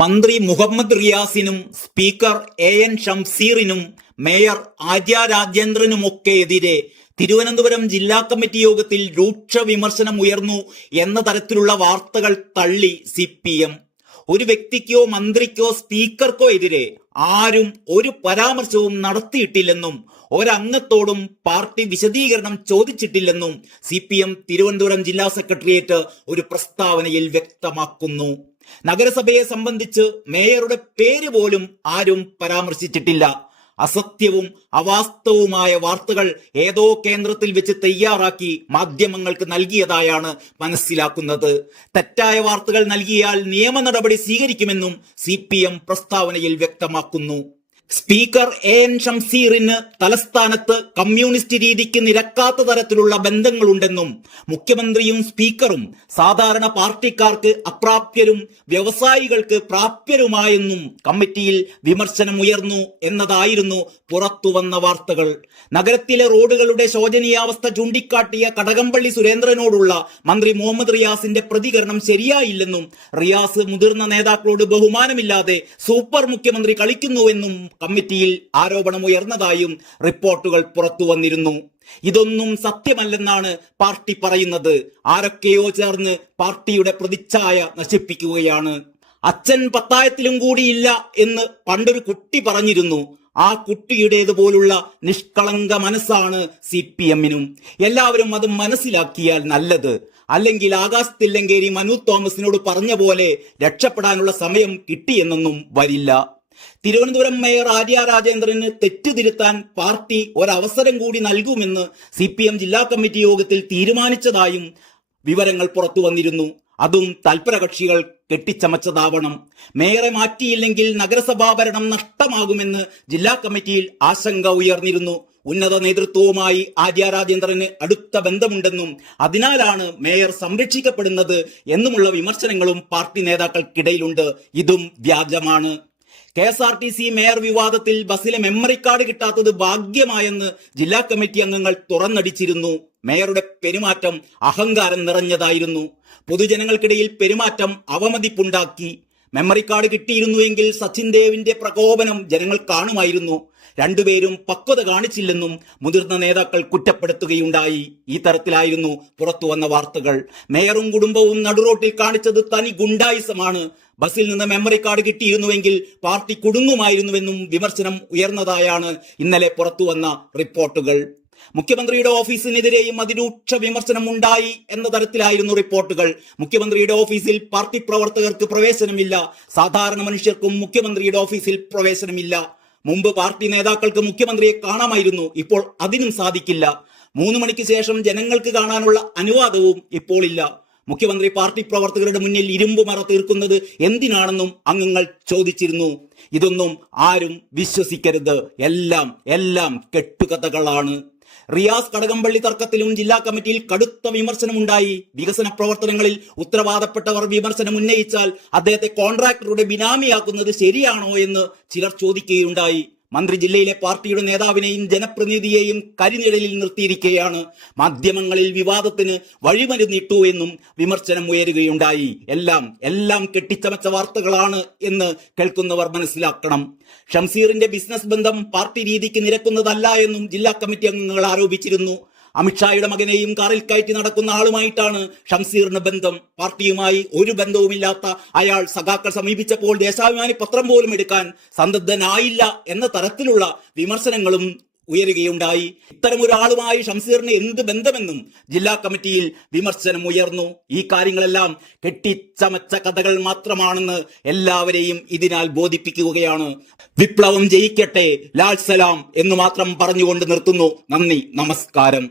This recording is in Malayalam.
മന്ത്രി മുഹമ്മദ് റിയാസിനും സ്പീക്കർ എൻ ഷംസീറിനും മേയർ ആര്യ രാജേന്ദ്രനുമൊക്കെ എതിരെ തിരുവനന്തപുരം ജില്ലാ കമ്മിറ്റി യോഗത്തിൽ രൂക്ഷ വിമർശനം ഉയർന്നു എന്ന തരത്തിലുള്ള വാർത്തകൾ തള്ളി CPM. ഒരു വ്യക്തിക്കോ മന്ത്രിക്കോ സ്പീക്കർക്കോ എതിരെ ആരും ഒരു പരാമർശവും നടത്തിയിട്ടില്ലെന്നും ഒരംഗത്തോടും പാർട്ടി വിശദീകരണം ചോദിച്ചിട്ടില്ലെന്നും CPM തിരുവനന്തപുരം ജില്ലാ സെക്രട്ടേറിയറ്റ് ഒരു പ്രസ്താവനയിൽ വ്യക്തമാക്കുന്നു. നഗരസഭയെ സംബന്ധിച്ച് മേയറുടെ പേര് പോലും ആരും പരാമർശിച്ചിട്ടില്ല. അസത്യവും അവാസ്തവവുമായ വാർത്തകൾ ഏതോ കേന്ദ്രത്തിൽ വെച്ച് തയ്യാറാക്കി മാധ്യമങ്ങൾക്ക് നൽകിയതായാണ് മനസ്സിലാക്കുന്നത്. തെറ്റായ വാർത്തകൾ നൽകിയാൽ നിയമ നടപടി സ്വീകരിക്കുമെന്നും CPM പ്രസ്താവനയിൽ വ്യക്തമാക്കുന്നു. സ്പീക്കർ എൻ ഷംസീറിന് തലസ്ഥാനത്ത് കമ്മ്യൂണിസ്റ്റ് രീതിക്ക് നിരക്കാത്ത തരത്തിലുള്ള ബന്ധങ്ങളുണ്ടെന്നും മുഖ്യമന്ത്രിയും സ്പീക്കറും സാധാരണ പാർട്ടിക്കാർക്ക് അപ്രാപ്യരും വ്യവസായികൾക്ക് പ്രാപ്യരുമായെന്നും കമ്മിറ്റിയിൽ വിമർശനമുയർന്നു എന്നതായിരുന്നു പുറത്തുവന്ന വാർത്തകൾ. നഗരത്തിലെ റോഡുകളുടെ ശോചനീയാവസ്ഥ ചൂണ്ടിക്കാട്ടിയ കടകംപള്ളി സുരേന്ദ്രനോടുള്ള മന്ത്രി മുഹമ്മദ് റിയാസിന്റെ പ്രതികരണം ശരിയായില്ലെന്നും റിയാസ് മുതിർന്ന നേതാക്കളോട് ബഹുമാനമില്ലാതെ സൂപ്പർ മുഖ്യമന്ത്രി കളിക്കുന്നുവെന്നും കമ്മിറ്റിയിൽ ആരോപണമുയർന്നതായും റിപ്പോർട്ടുകൾ പുറത്തു വന്നിരുന്നു. ഇതൊന്നും സത്യമല്ലെന്നാണ് പാർട്ടി പറയുന്നത്. ആരൊക്കെയോ ചേർന്ന് പാർട്ടിയുടെ പ്രതിച്ഛായ നശിപ്പിക്കുകയാണ്. അച്ഛൻ പത്തായത്തിലും കൂടിയില്ല എന്ന് പണ്ടൊരു കുട്ടി പറഞ്ഞിരുന്നു. ആ കുട്ടിയുടേതുപോലുള്ള നിഷ്കളങ്ക മനസ്സാണ് CPM-നും. എല്ലാവരും അത് മനസ്സിലാക്കിയാൽ നല്ലത്. അല്ലെങ്കിൽ ആകാശത്തില്ലെങ്കേരി മനു തോമസിനോട് പറഞ്ഞ പോലെ രക്ഷപ്പെടാനുള്ള സമയം കിട്ടിയെന്നൊന്നും വരില്ല. തിരുവനന്തപുരം മേയർ ആര്യ രാജേന്ദ്രന് തെറ്റുതിരുത്താൻ പാർട്ടി ഒരവസരം കൂടി നൽകുമെന്ന് CPM ജില്ലാ കമ്മിറ്റി യോഗത്തിൽ തീരുമാനിച്ചതായും വിവരങ്ങൾ പുറത്തു വന്നിരുന്നു. അതും തൽപരകക്ഷികൾ കെട്ടിച്ചമച്ചതാവണം. മേയറെ മാറ്റിയില്ലെങ്കിൽ നഗരസഭാ ഭരണം നഷ്ടമാകുമെന്ന് ജില്ലാ കമ്മിറ്റിയിൽ ആശങ്ക ഉയർന്നിരുന്നു. ഉന്നത നേതൃത്വവുമായി ആര്യ രാജേന്ദ്രന് അടുത്ത ബന്ധമുണ്ടെന്നും അതിനാലാണ് മേയർ സംരക്ഷിക്കപ്പെടുന്നത് എന്നുമുള്ള വിമർശനങ്ങളും പാർട്ടി നേതാക്കൾക്കിടയിലുണ്ട്. ഇതും വ്യാജമാണ്. KSRTC മേയർ വിവാദത്തിൽ ബസ്സിലെ മെമ്മറി കാർഡ് കിട്ടാത്തത് ഭാഗ്യമായെന്ന് ജില്ലാ കമ്മിറ്റി അംഗങ്ങൾ തുറന്നടിച്ചിരുന്നു. മേയറുടെ പെരുമാറ്റം അഹങ്കാരം നിറഞ്ഞതായിരുന്നു. പൊതുജനങ്ങൾക്കിടയിൽ പെരുമാറ്റം അവമതിപ്പുണ്ടാക്കി. മെമ്മറി കാർഡ് കിട്ടിയിരുന്നുവെങ്കിൽ സച്ചിൻ ദേവിന്റെ പ്രകോപനം ജനങ്ങൾ കാണുമായിരുന്നു. രണ്ടുപേരും പക്വത കാണിച്ചില്ലെന്നും മുതിർന്ന നേതാക്കൾ കുറ്റപ്പെടുത്തുകയുണ്ടായി. ഈ തരത്തിലായിരുന്നു പുറത്തു വന്ന വാർത്തകൾ. മേയറും കുടുംബവും നടുറോട്ടിൽ കാണിച്ചത് തനി ഗുണ്ടായിസമാണ്. ബസ്സിൽ നിന്ന് മെമ്മറി കാർഡ് കിട്ടിയിരുന്നുവെങ്കിൽ പാർട്ടി കുടുങ്ങുമായിരുന്നുവെന്നും വിമർശനം ഉയർന്നതായാണ് ഇന്നലെ പുറത്തു വന്ന റിപ്പോർട്ടുകൾ. മുഖ്യമന്ത്രിയുടെ ഓഫീസിനെതിരെയും അതിരൂക്ഷ വിമർശനം ഉണ്ടായി എന്ന തരത്തിലായിരുന്നു റിപ്പോർട്ടുകൾ. മുഖ്യമന്ത്രിയുടെ ഓഫീസിൽ പാർട്ടി പ്രവർത്തകർക്ക് പ്രവേശനമില്ല. സാധാരണ മനുഷ്യർക്കും മുഖ്യമന്ത്രിയുടെ ഓഫീസിൽ പ്രവേശനമില്ല. മുമ്പ് പാർട്ടി നേതാക്കൾക്ക് മുഖ്യമന്ത്രിയെ കാണാമായിരുന്നു. ഇപ്പോൾ അതിനും സാധിക്കില്ല. 3 മണിക്ക് ശേഷം ജനങ്ങൾക്ക് കാണാനുള്ള അനുവാദവും ഇപ്പോൾ ഇല്ല. മുഖ്യമന്ത്രി പാർട്ടി പ്രവർത്തകരുടെ മുന്നിൽ ഇരുമ്പ് മറ തീർക്കുന്നത് എന്തിനാണെന്നും അംഗങ്ങൾ ചോദിച്ചിരുന്നു. ഇതൊന്നും ആരും വിശ്വസിക്കരുത്. എല്ലാം കെട്ടുകഥകളാണ്. റിയാസ് കടകംപള്ളി തർക്കത്തിലും ജില്ലാ കമ്മിറ്റിയിൽ കടുത്ത വിമർശനമുണ്ടായി. വികസന പ്രവർത്തനങ്ങളിൽ ഉത്തരവാദപ്പെട്ടവർ വിമർശനം ഉന്നയിച്ചാൽ അദ്ദേഹത്തെ കോൺട്രാക്ടറുടെ ബിനാമിയാക്കുന്നത് ശരിയാണോ എന്ന് ചിലർ ചോദിക്കുകയുണ്ടായി. മന്ത്രി ജില്ലയിലെ പാർട്ടിയുടെ നേതാവിനെയും ജനപ്രതിനിധിയെയും കരിനിഴലിൽ നിർത്തിയിരിക്കുകയാണ്. മാധ്യമങ്ങളിൽ വിവാദത്തിന് വഴിമരുന്നിട്ടു എന്നും വിമർശനം ഉയരുകയുണ്ടായി. എല്ലാം കെട്ടിച്ചമച്ച വാർത്തകളാണ് എന്ന് കേൾക്കുന്നവർ മനസ്സിലാക്കണം. ഷംസീറിന്റെ ബിസിനസ് ബന്ധം പാർട്ടി രീതിക്ക് നിരക്കുന്നതല്ല എന്നും ജില്ലാ കമ്മിറ്റി അംഗങ്ങൾ ആരോപിച്ചിരുന്നു. അമിത്ഷായുടെ മകനെയും കാറിൽ കയറ്റി നടക്കുന്ന ആളുമായിട്ടാണ് ഷംസീറിന് ബന്ധം. പാർട്ടിയുമായി ഒരു ബന്ധവുമില്ലാത്ത അയാൾ സഖാക്കൾ സമീപിച്ചപ്പോൾ ദേശാഭിമാനി പത്രം പോലും എടുക്കാൻ സന്നദ്ധനായില്ല എന്ന തരത്തിലുള്ള വിമർശനങ്ങളും ഉയരുകയുണ്ടായി. ഇത്തരം ഒരാളുമായി ഷംസീറിന് എന്ത് ബന്ധമെന്നും ജില്ലാ കമ്മിറ്റിയിൽ വിമർശനം ഉയർന്നു. ഈ കാര്യങ്ങളെല്ലാം കെട്ടിച്ചമച്ച കഥകൾ മാത്രമാണെന്ന് എല്ലാവരെയും ഇതിനാൽ ബോധിപ്പിക്കുകയാണ്. വിപ്ലവം ജയിക്കട്ടെ, ലാൽ സലാം എന്ന് മാത്രം പറഞ്ഞുകൊണ്ട് നിർത്തുന്നു. നന്ദി, നമസ്കാരം.